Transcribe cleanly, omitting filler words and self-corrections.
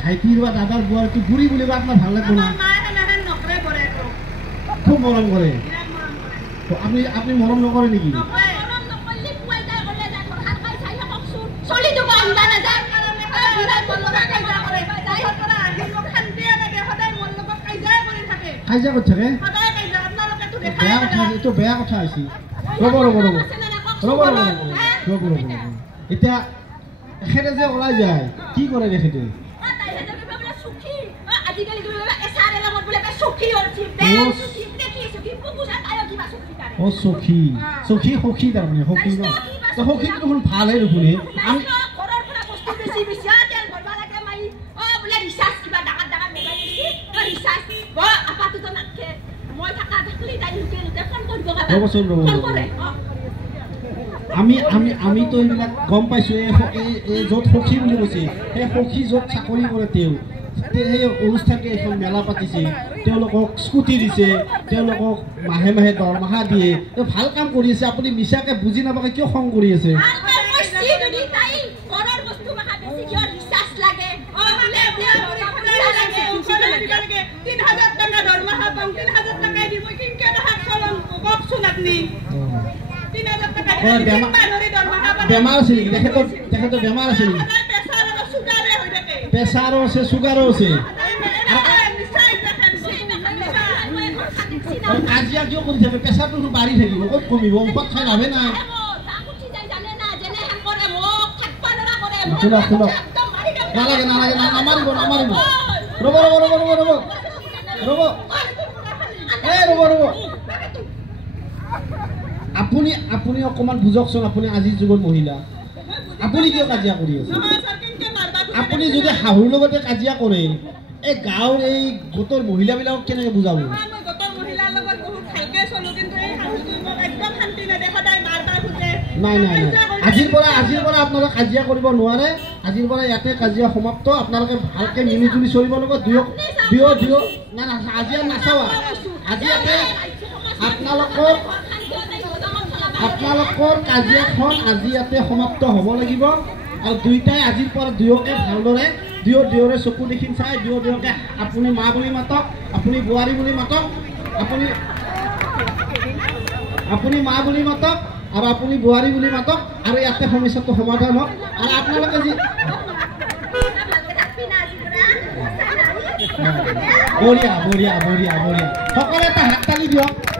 ভাইটিৰ বা দাদাৰ বুঢ়াটো বুঢ়ী বুলিব আপোনাৰ ভাল লাগব না খুব মৰম কৰে আপুনি মৰম নকৰে নেকি কাজিয়া কৰি থাকে বেয়া কথা এইটো বেয়া কথা হৈছে ৰ'ব এতিয়া এখেতে যে ওলাই যায় কি কৰে তেখেতে সখী তাৰমানে সখী ন সখীটো দেখোন ভালহে দেখোন আমিতো এইবিলাক গম পাইছো য'ত সখী বুলি কৈছে সেই সখী য'ত চাকৰি কৰে তেওঁ সেই অনুষ্ঠানকে এখন মেলা পাতিছে তেওঁলোকক স্কুটি দিছে তেওঁলোকক মাহে মাহে দৰমহা দিয়ে তেওঁ ভাল কাম কৰি আছে আপুনি মিছাকে বুজি নাপাকে কিয় খং কৰি আছে বেমাৰ আছে নেকি তেখেতৰ বেমাৰ আছে নেকি প্ৰেছাৰো আছে চুগাৰো আছে কাজিয়া কিয় কৰি থাকে প্ৰেছাৰটো বাঢ়ি থাকিব ক'ত কমিব ঔষধ খাই লাভে নাই নালাগে নামাৰিব ৰ'ব আপুনি অকণমান বুজকচোন আপুনি আজিৰ যুগৰ মহিলা আপুনি কিয় কাজিয়া কৰি আছে আপুনি যদি শাহুৰ লগতে কাজিয়া কৰে এই গাঁৱৰ এই গোটৰ মহিলাবিলাকক কেনেকৈ বুজাব নাই আজিৰ পৰা আপোনালোকে কাজিয়া কৰিব নোৱাৰে আজিৰ পৰা ইয়াতে কাজিয়া সমাপ্ত আপোনালোকে ভালকৈ মিলি জুলি চলিব লাগিব দুয়ো নাই আজি আৰু নাচাবা আজি ইয়াতে আপোনালোকৰ কাজিয়াখন আজি ইয়াতে সমাপ্ত হ'ব লাগিব আৰু দুইটাই আজিৰ পৰা দুয়োকে ভালদৰে দুয়োৰে চকু দেখি চাই দুয়োকে আপুনি মা বুলি মাতক আপুনি বোৱাৰী বুলি মাতক আপুনি মা বুলি মাতক আৰু আপুনি বোৱাৰী বুলি মাতক আৰু ইয়াতে সমস্যাটো সমাধান হওক আৰু আপোনালোকে যি বঢ়িয়া সকলোৱে এটা হাত তালি দিয়ক